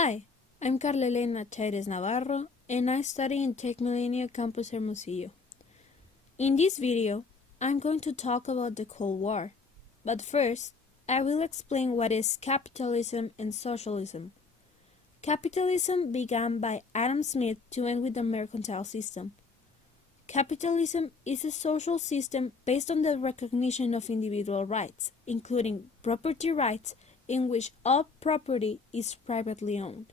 Hi, I'm Karla Navarro, and I study in Tech Millennium Campus Hermosillo. In this video, I'm going to talk about the Cold War, but first, I will explain what is capitalism and socialism. Capitalism began by Adam Smith to end with the mercantile system. Capitalism is a social system based on the recognition of individual rights, including property rights, in which all property is privately owned.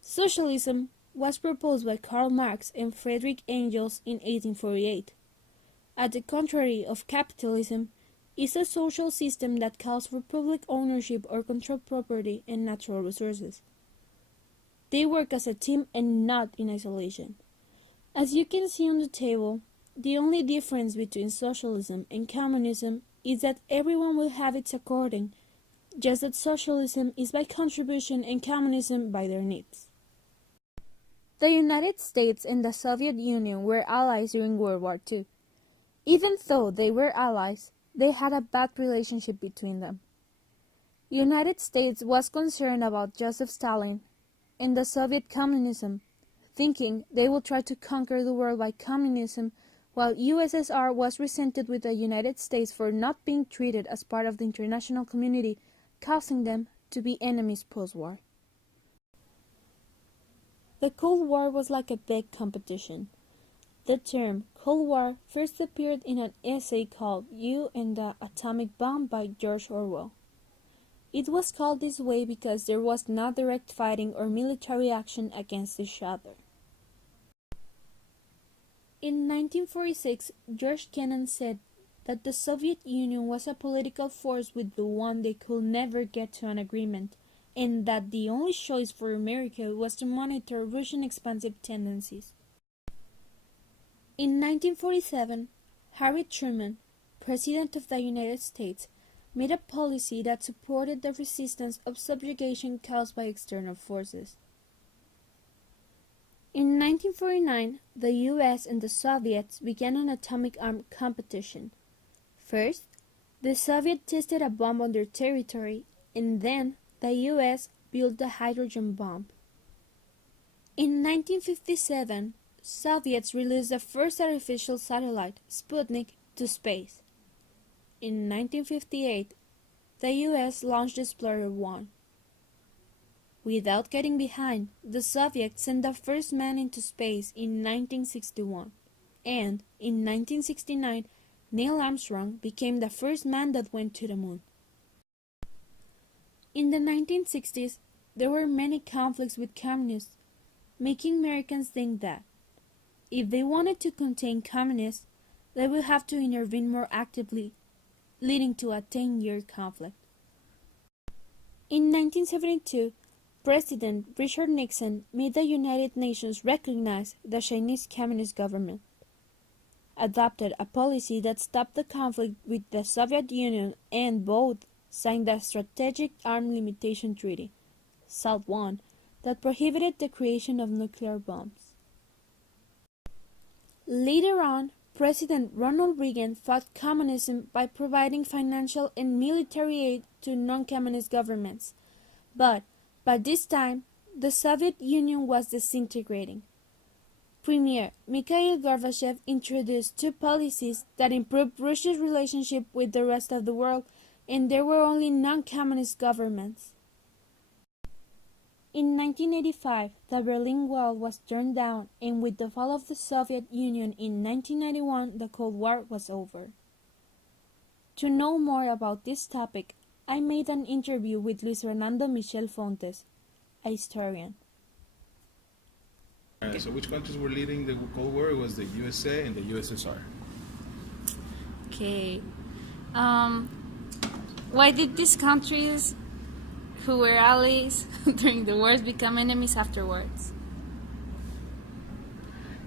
Socialism was proposed by Karl Marx and Friedrich Engels in 1848. At the contrary of capitalism, is a social system that calls for public ownership or control property and natural resources. They work as a team and not in isolation. As you can see on the table, the only difference between socialism and communism is that everyone will have its according, just that socialism is by contribution and communism by their needs. The United States and the Soviet Union were allies during World War II. Even though they were allies, they had a bad relationship between them. The United States was concerned about Joseph Stalin and the Soviet communism, thinking they would try to conquer the world by communism, while USSR was resented with the United States for not being treated as part of the international community, causing them to be enemies post-war. The Cold War was like a big competition. The term Cold War first appeared in an essay called You and the Atomic Bomb by George Orwell. It was called this way because there was no direct fighting or military action against each other. In 1946, George Kennan said that the Soviet Union was a political force with the one they could never get to an agreement, and that the only choice for America was to monitor Russian expansive tendencies. In 1947, Harry Truman, President of the United States, made a policy that supported the resistance of subjugation caused by external forces. In 1949, the US and the Soviets began an atomic arm competition. First, the Soviets tested a bomb on their territory, and then the US built the hydrogen bomb. In 1957, Soviets released the first artificial satellite, Sputnik, to space. In 1958, the US launched Explorer 1. Without getting behind, the Soviets sent the first man into space in 1961, and in 1969, Neil Armstrong became the first man that went to the moon. In the 1960s, there were many conflicts with communists, making Americans think that if they wanted to contain communists, they would have to intervene more actively, leading to a 10-year conflict. In 1972, President Richard Nixon made the United Nations recognize the Chinese Communist government, adopted a policy that stopped the conflict with the Soviet Union, and both signed the Strategic Arms Limitation Treaty, SALT I, that prohibited the creation of nuclear bombs. Later on, President Ronald Reagan fought communism by providing financial and military aid to non-communist governments, but by this time, the Soviet Union was disintegrating. Premier Mikhail Gorbachev introduced two policies that improved Russia's relationship with the rest of the world, and there were only non-communist governments. In 1985, the Berlin Wall was torn down, and with the fall of the Soviet Union in 1991, the Cold War was over. To know more about this topic, I made an interview with Luis Fernando Michel Fontes, a historian. So which countries were leading the Cold War? It was the USA and the USSR. Okay. Why did these countries who were allies during the wars become enemies afterwards?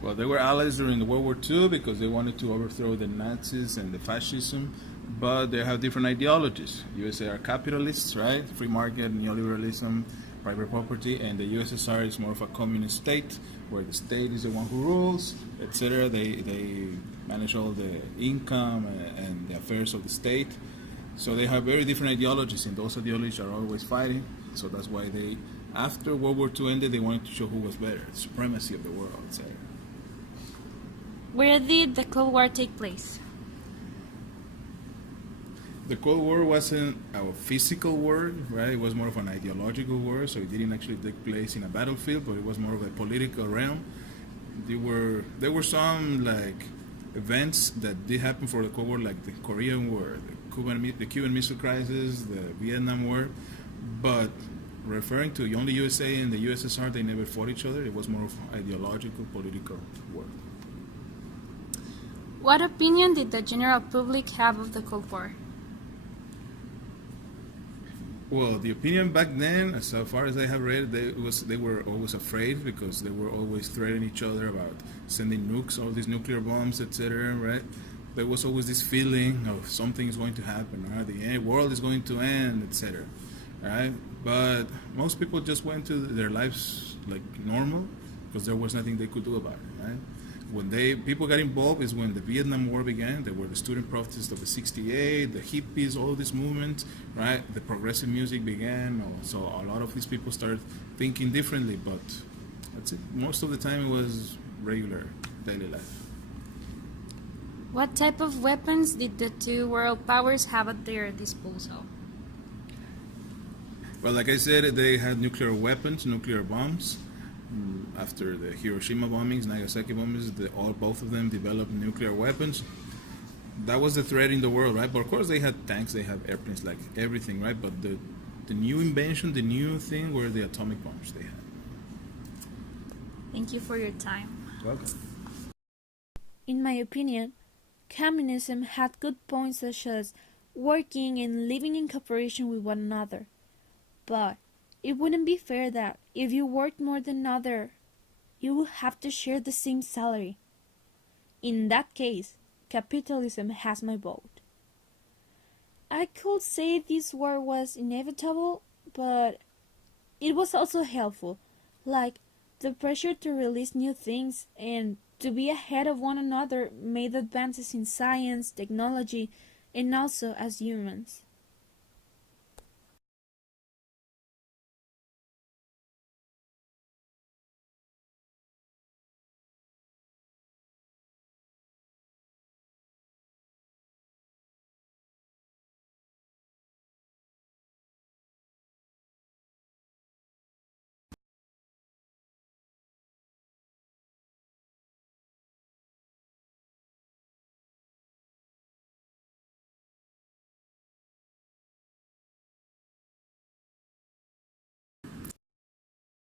Well, they were allies during the World War II because they wanted to overthrow the Nazis and the fascism, but they have different ideologies. USA are capitalists, right? Free market, neoliberalism, private property, and the USSR is more of a communist state where the state is the one who rules, etc. They manage all the income and the affairs of the state. So they have very different ideologies, and those ideologies are always fighting. So that's why they, after World War II ended, they wanted to show who was better, the supremacy of the world, etc. Where did the Cold War take place? The Cold War wasn't a physical war, right? It was more of an ideological war, so it didn't actually take place in a battlefield, but it was more of a political realm. There were some like events that did happen for the Cold War, like the Korean War, the Cuban Missile Crisis, the Vietnam War, but referring to only USA and the USSR, they never fought each other. It was more of ideological, political war. What opinion did the general public have of the Cold War? Well, the opinion back then, as far as I have read, they were always afraid because they were always threatening each other about sending nukes, all these nuclear bombs, etc. Right? There was always this feeling of something is going to happen, right? The world is going to end, etc. Right? But most people just went to their lives like normal because there was nothing they could do about it. Right? When people got involved is when the Vietnam War began. There were the student protests of the '68, the hippies, all of these movements, right? The progressive music began, so a lot of these people started thinking differently. But that's it. Most of the time, it was regular daily life. What type of weapons did the two world powers have at their disposal? Well, like I said, they had nuclear weapons, nuclear bombs. After the Hiroshima bombings, Nagasaki bombings, both of them developed nuclear weapons. That was the threat in the world, right? But of course, they had tanks, they had airplanes, like everything, right? But the new invention, the new thing, were the atomic bombs they had. Thank you for your time. Welcome. In my opinion, communism had good points such as working and living in cooperation with one another. But it wouldn't be fair that if you worked more than another, you would have to share the same salary. In that case, capitalism has my vote. I could say this war was inevitable, but it was also helpful, like the pressure to release new things and to be ahead of one another made advances in science, technology, and also as humans.